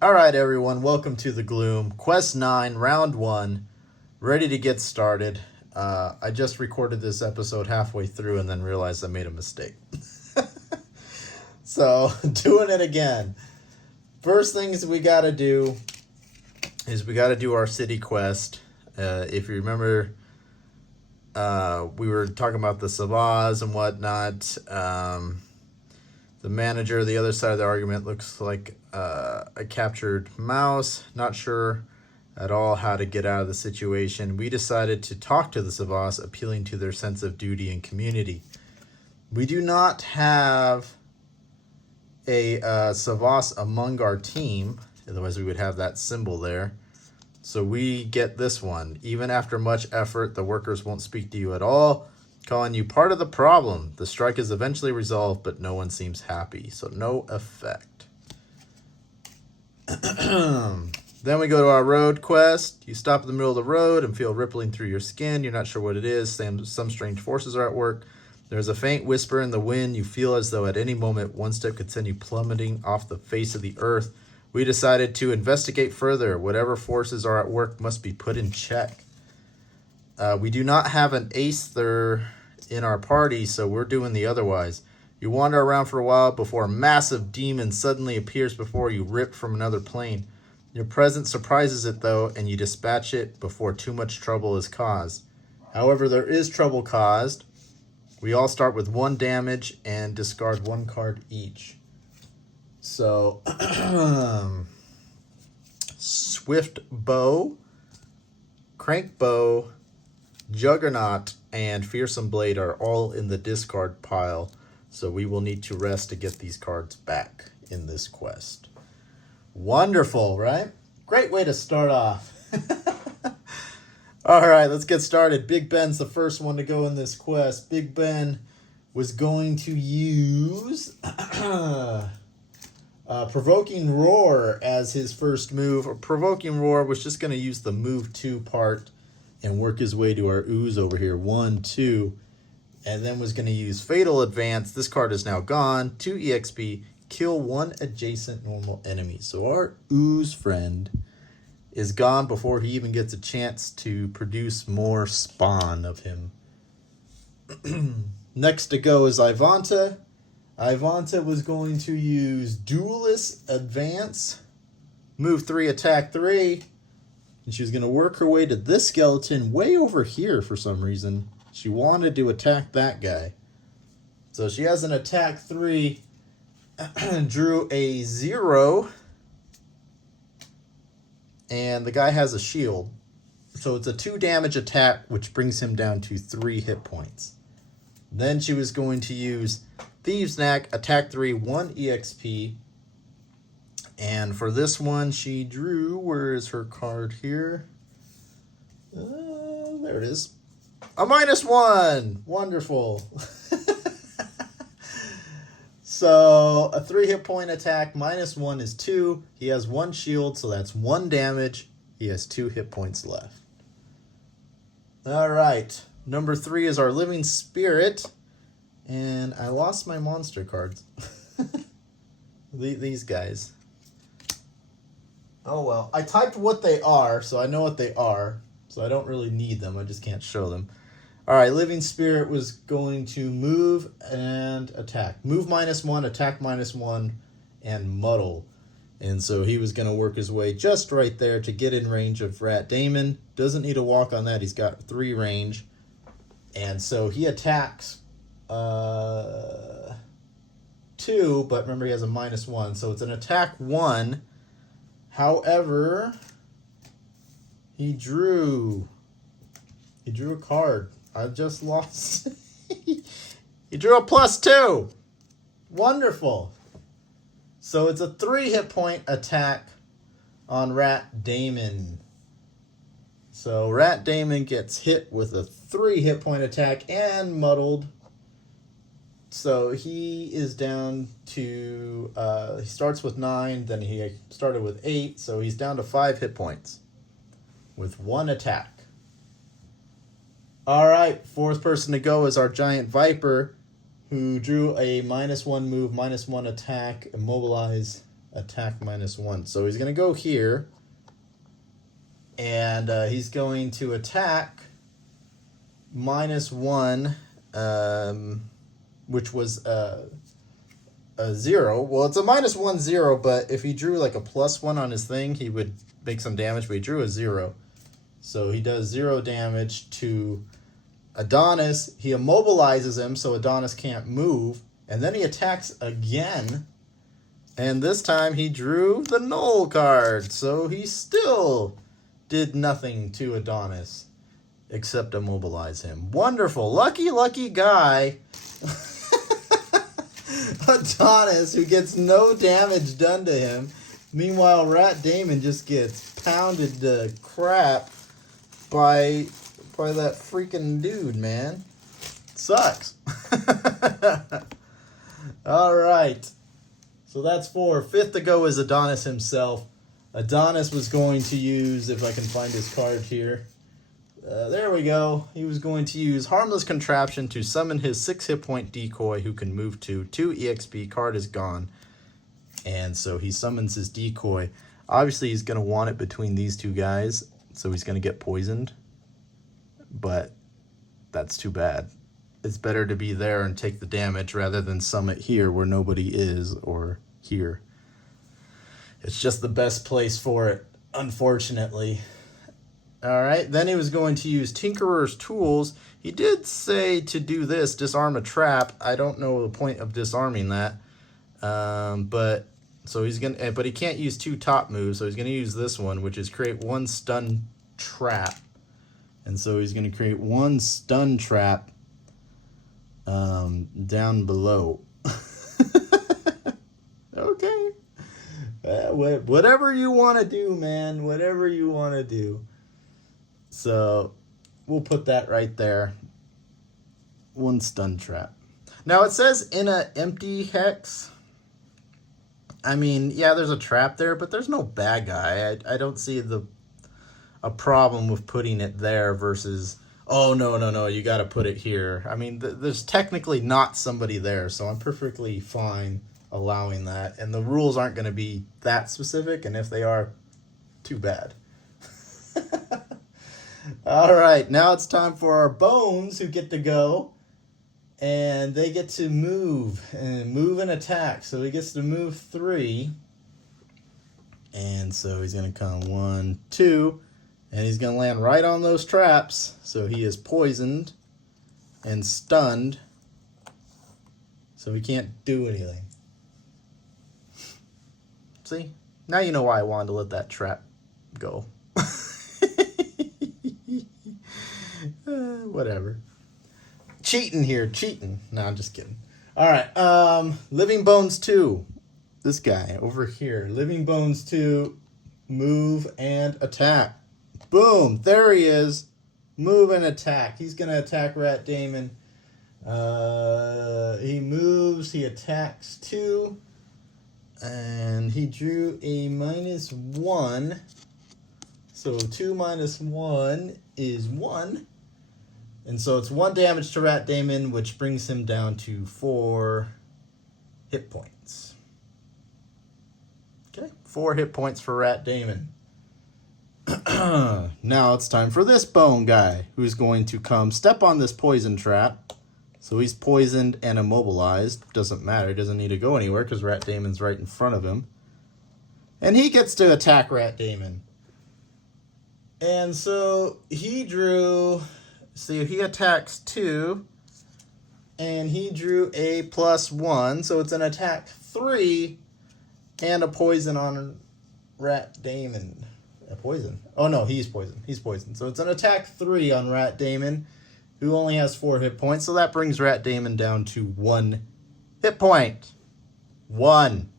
All right, everyone, welcome to the Gloom. Quest 9, Round 1, ready to get started. I just recorded this episode halfway through and then realized I made a mistake. So, doing it again. First things we got to do is we got to do our city quest. If you remember, we were talking about the Savas and whatnot. The manager, the other side of the argument, looks like a captured mouse. Not sure at all how to get out of the situation. We decided to talk to the Savas, appealing to their sense of duty and community. We do not have a Savas among our team, otherwise we would have that symbol there. So we get this one. Even after much effort, the workers won't speak to you at all, calling you part of the problem. The strike is eventually resolved, but no one seems happy, so no effect. Then we go to our road quest. You stop in the middle of the road and feel rippling through your skin. You're not sure what it is. Some strange forces are at work. There's a faint whisper in the wind. You feel as though at any moment one step could send you plummeting off the face of the earth. We decided to investigate further. Whatever forces are at work must be put in check. We do not have an Aether in our party, so we're doing the otherwise. You wander around for a while before a massive demon suddenly appears before you, ripped from another plane. Your presence surprises it, though, and you dispatch it before too much trouble is caused. However, there is trouble caused. We all start with 1 damage and discard 1 card each. So, Swift Bow, Crank Bow, Juggernaut, and Fearsome Blade are all in the discard pile, so we will need to rest to get these cards back in this quest. Wonderful, right? Great way to start off. All right, let's get started. Big Ben's the first one to go in this quest. Big Ben was going to use Provoking Roar as his first move. Provoking Roar was just going to use the move 2 part and work his way to our ooze over here. 1, 2. And then was going to use Fatal Advance. This card is now gone. 2 EXP. Kill 1 adjacent normal enemy. So our ooze friend is gone before he even gets a chance to produce more spawn of him. Next to go is Ivanta. Ivanta was going to use Duelist Advance. Move 3, attack 3. And she was going to work her way to this skeleton way over here for some reason. She wanted to attack that guy. So she has an attack 3. Drew a 0. And the guy has a shield. So it's a 2 damage attack, which brings him down to 3 hit points. Then she was going to use Thieves' Knack, attack 3, 1 EXP. And for this one, she drew, where is her card here? There it is. A -1. Wonderful. So a 3 hit point attack, -1 is 2. He has 1 shield, so that's 1 damage. He has 2 hit points left. All right. Number 3 is our Living Spirit. And I lost my monster cards. These guys. Oh well. I typed what they are, so I know what they are. So I don't really need them. I just can't show them. All right, Living Spirit was going to move and attack. Move -1, attack -1, and muddle. And so he was going to work his way just right there to get in range of Rat Damon. Doesn't need to walk on that. He's got 3 range. And so he attacks 2, but remember he has a -1. So it's an attack 1. However, he drew a card. I've just lost. He drew a +2. Wonderful. So it's a 3 hit point attack on Rat Damon. So Rat Damon gets hit with a 3 hit point attack and muddled. So he is down to, he starts with 9, then he started with 8, so he's down to 5 hit points with 1 attack. All right, 4th person to go is our Giant Viper, who drew a -1 move, -1 attack, immobilize, attack -1. So he's going to go here. And he's going to attack -1, which was a 0. Well, it's a -1, 0, but if he drew like a +1 on his thing, he would make some damage, but he drew a 0. So he does 0 damage to Adonis. He immobilizes him so Adonis can't move. And then he attacks again. And this time he drew the null card. So he still did nothing to Adonis except immobilize him. Wonderful. Lucky, lucky guy. Adonis, who gets no damage done to him. Meanwhile, Rat Damon just gets pounded to crap by that freaking dude, man. Sucks. All right. So that's 4. 5th to go is Adonis himself. Adonis was going to use, if I can find his card here. There we go. He was going to use Harmless Contraption to summon his 6 hit point decoy who can move to 2 EXP. Card is gone. And so he summons his decoy. Obviously, he's going to want it between these two guys. So he's going to get poisoned. But that's too bad. It's better to be there and take the damage rather than summon it here where nobody is, or here. It's just the best place for it, unfortunately. All right, then he was going to use Tinkerer's Tools. He did say to do this, disarm a trap. I don't know the point of disarming that. But he can't use 2 top moves, so he's gonna use this one, which is create 1 stun trap. And so he's gonna create 1 stun trap down below. Okay. Whatever you want to do, man. Whatever you want to do. So we'll put that right there. 1 stun trap. Now it says in an empty hex. I mean, yeah, there's a trap there, but there's no bad guy. I don't see a problem with putting it there versus, oh, no, you got to put it here. I mean, there's technically not somebody there, so I'm perfectly fine allowing that. And the rules aren't going to be that specific, and if they are, too bad. All right, now it's time for our bones who get to go. And they get to move and attack. So he gets to move 3. And so he's going to come 1, 2. And he's going to land right on those traps. So he is poisoned and stunned. So he can't do anything. See? Now you know why I wanted to let that trap go. Whatever. Cheating here, cheating. No, I'm just kidding. All right, Living Bones 2. This guy over here. Living Bones 2, move and attack. Boom, there he is. Move and attack. He's going to attack Rat Damon. He moves, he attacks 2. And he drew a -1. So 2 minus 1 is 1. And so it's 1 damage to Rat Damon, which brings him down to 4 hit points. Okay, 4 hit points for Rat Damon. Now it's time for this bone guy, who's going to come step on this poison trap. So he's poisoned and immobilized. Doesn't matter, he doesn't need to go anywhere because Rat Damon's right in front of him. And he gets to attack Rat Damon. And so he drew... See, he attacks 2, and he drew a +1, so it's an attack 3, and a poison on Rat Damon. A poison? Oh no, he's poisoned. He's poisoned. So it's an attack 3 on Rat Damon, who only has 4 hit points, so that brings Rat Damon down to 1 hit point. 1.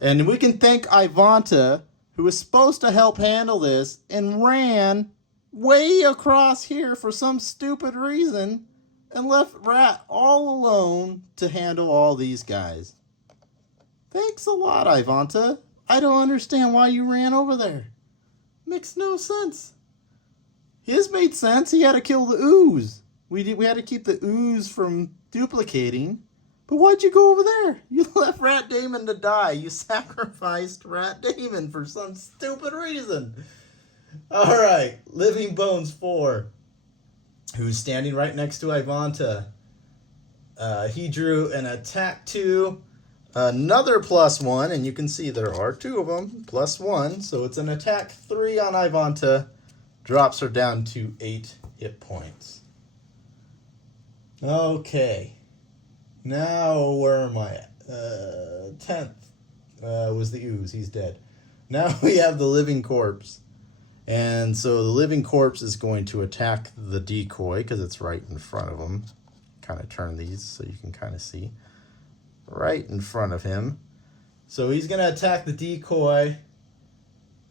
And we can thank Ivanta, who was supposed to help handle this, and ran way across here for some stupid reason and left Rat all alone to handle all these guys. Thanks a lot, Ivanta. I don't understand why you ran over there. Makes no sense. His made sense. He had to kill the ooze. We had to keep the ooze from duplicating, But why'd you go over there? You left Rat Damon to die. You sacrificed Rat Damon for some stupid reason. Alright, Living Bones 4, who's standing right next to Ivanta. He drew an attack 2, another +1, and you can see there are 2 of them, +1. So it's an attack 3 on Ivanta, drops her down to 8 hit points. Okay, now where am I at? 10th was the Ooze, he's dead. Now we have the Living Corpse. And so the Living Corpse is going to attack the decoy because it's right in front of him. Kind of turn these so you can kind of see. Right in front of him. So he's going to attack the decoy.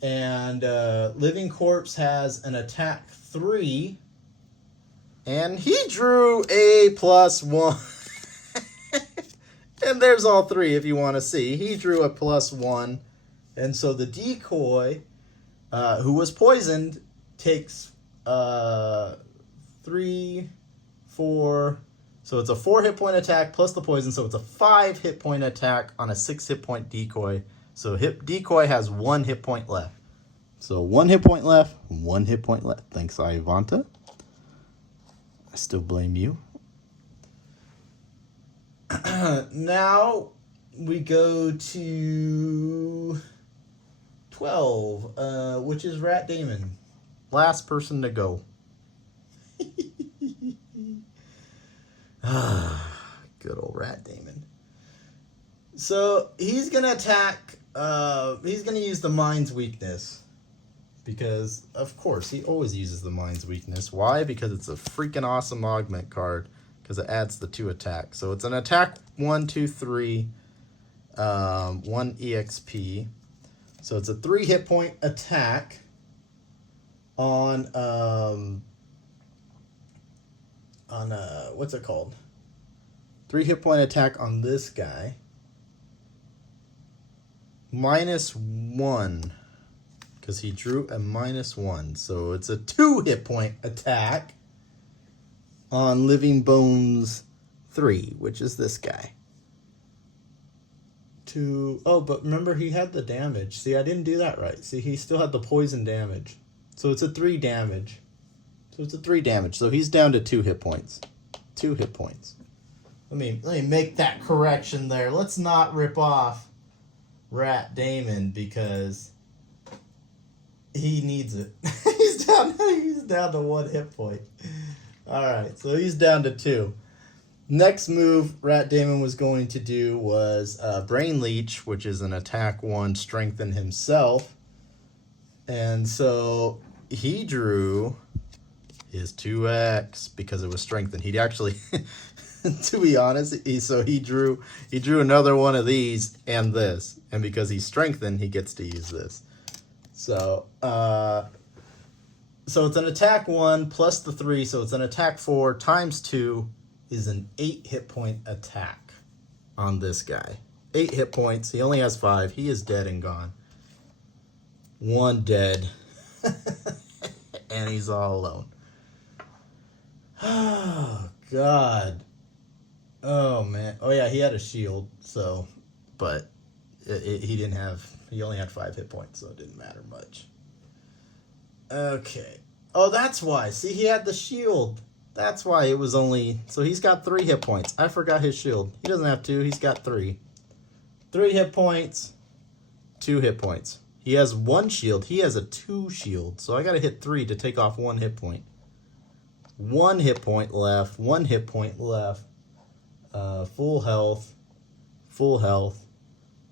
And Living Corpse has an attack 3. And he drew a +1. And there's all 3 if you want to see. He drew a +1. And so the decoy... who was poisoned, takes 3, 4, so it's a 4 hit point attack plus the poison, so it's a 5 hit point attack on a 6 hit point decoy. So decoy has 1 hit point left. So 1 hit point left, 1 hit point left. Thanks, Ivanta. I still blame you. Now we go to 12, which is Rat Damon. Last person to go. Good old Rat Damon. So he's going to attack, he's going to use the Mind's Weakness. Because, of course, he always uses the Mind's Weakness. Why? Because it's a freaking awesome augment card. Because it adds the 2 attacks. So it's an attack 1, 2, 3, 1 EXP. So it's a 3 hit point attack on what's it called? 3 hit point attack on this guy. -1 because he drew a -1. So it's a 2 hit point attack on Living Bones 3, which is this guy. Oh, but remember he had the damage. See, I didn't do that right. See, he still had the poison damage. So it's a 3 damage. So he's down to 2 hit points. 2 hit points. Let me make that correction there. Let's not rip off Rat Damon because he needs it. he's down to 1 hit point. Alright, so he's down to 2. Next move Rat Damon was going to do was Brain Leech, which is an attack 1, strengthen himself. And so he drew his 2x because it was strengthened. He'd actually, to be honest, he drew another one of these and this. And because he's strengthened, he gets to use this. So it's an attack 1 plus the 3, so it's an attack 4 times 2. Is an 8 hit point attack on this guy. 8 hit points. He only has 5. He is dead and gone. 1 dead. And he's all alone. Oh, God. Oh, man. Oh, yeah, he had a shield, so... But he didn't have... He only had 5 hit points, so it didn't matter much. Okay. Oh, that's why. See, he had the shield. That's why it was only... So he's got 3 hit points. I forgot his shield. He doesn't have 2. He's got 3. 3 hit points. 2 hit points. He has 1 shield. He has a 2 shield. So I got to hit 3 to take off 1 hit point. 1 hit point left. 1 hit point left. Full health. Full health.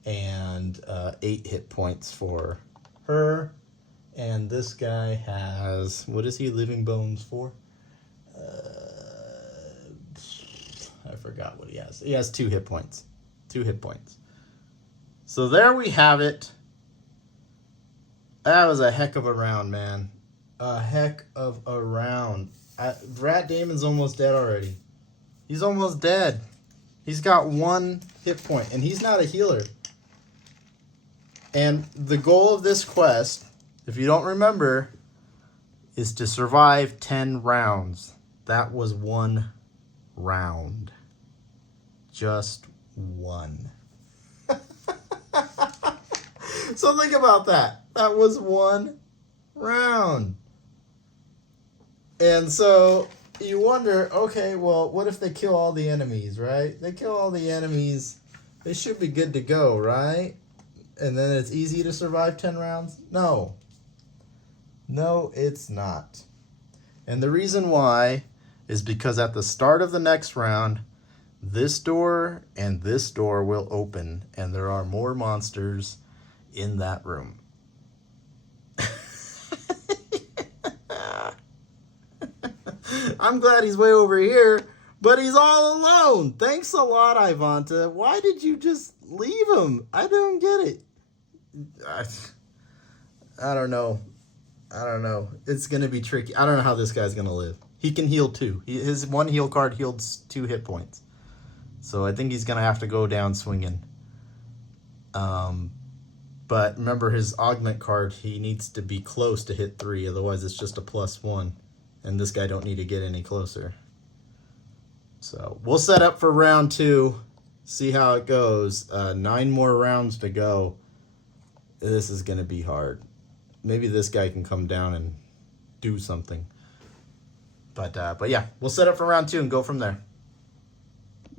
And 8 hit points for her. And this guy has... What is he Living Bones for? I forgot what he has. He has 2 hit points. 2 hit points. So there we have it. That was a heck of a round, man. A heck of a round. Rat Damon's almost dead already. He's almost dead. He's got 1 hit point, and he's not a healer. And the goal of this quest, if you don't remember, is to survive 10 rounds. That was 1 round. just one. So think about that. That was one round. And so you wonder, okay, well, what if they kill all the enemies, right? They kill all the enemies. They should be good to go, right? And then it's easy to survive 10 rounds? No. No, it's not. And the reason why is because at the start of the next round, this door and this door will open, and there are more monsters in that room. I'm glad he's way over here, but he's all alone. Thanks a lot, Ivanta. Why did you just leave him? I don't get it. I don't know. I don't know. It's going to be tricky. I don't know how this guy's going to live. He can heal 2. His 1 heal card healed 2 hit points. So I think he's going to have to go down swinging. But remember his augment card, he needs to be close to hit 3. Otherwise it's just a +1. And this guy don't need to get any closer. So we'll set up for round 2. See how it goes. 9 more rounds to go. This is going to be hard. Maybe this guy can come down and do something. But yeah, we'll set up for round 2 and go from there.